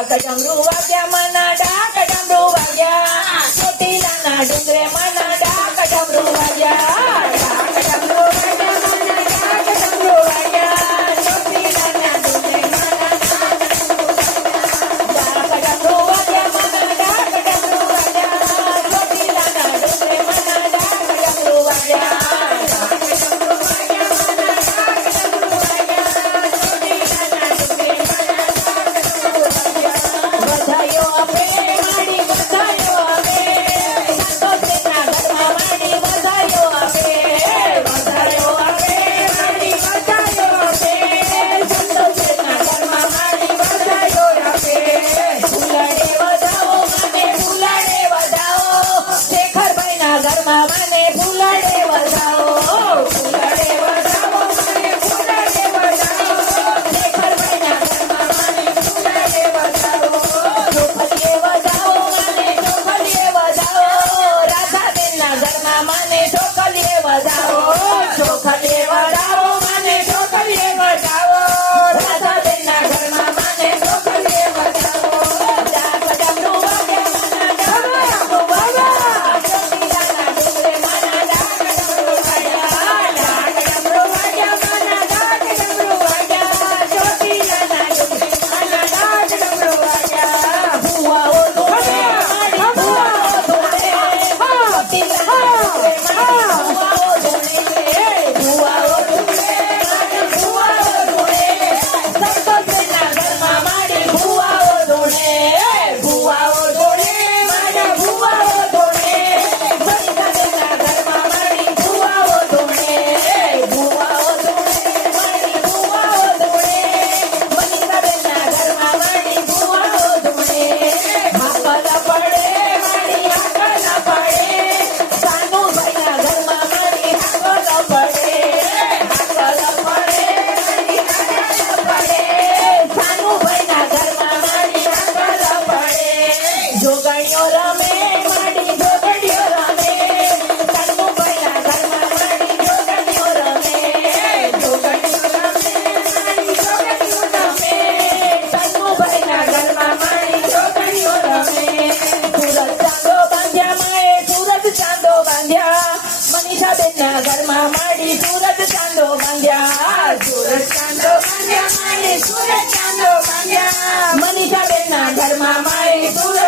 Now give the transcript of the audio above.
ડાક ડમરુ વાગ્યા મના ડાક ડમરુ વાગ્યા ચોટીલાના ડુંગરે મના ડાક ડમરુ વાગ્યા ડાક ડમરુ વાગ્યા મના ડાક ડમરુ વાગ્યા ચોટીલાના ડુંગરે મના ડાક ડમરુ વાગ્યા મના ડાક ડમરુ વાગ્યા ચોટીલાના ડુંગરે મના ડાક ડમરુ વાગ્યા મને ફૂલડે વધાવો ફૂલડે વધાવો મને ફૂલડે વધાવો શેખરભાઈના ઘરમાં મને ફૂલડે વધાવો ચોખલીએ વધાવો મને ચોખલીએ વધાવો રાધાબેનના ઘરમાં મને ચોખલીએ વધાવો ચોખલીએ વધાવો મને ચોખલીએ વધાવો રાધાબેનના ઘરમાં મને ચોખલીએ વધાવો ડાક ડમરુ વાગ્યા મના ડાક ડમરુ વાગ્યા જોગણીઓ રમે માડી જોગણીઓ રમે કનુભાઈના ઘરમાં માડી જોગણીઓ રમે જોગણીઓ રમે માડી જોગણીઓ રમે કનુભાઈના ઘરમાં માડી જોગણીઓ રમે સુરત ચાંદો બાંધ્યા માએ સુરત ચાંદો બાંધ્યા મનીષાબેનના ઘરમાં માડી સુરત ચાંદો બાંધ્યા સુરત ચાંદો બાંધ્યા માએ સુરત ચાંદો બાંધ્યા મનીષાબેનના ઘરમાં માએ સુરત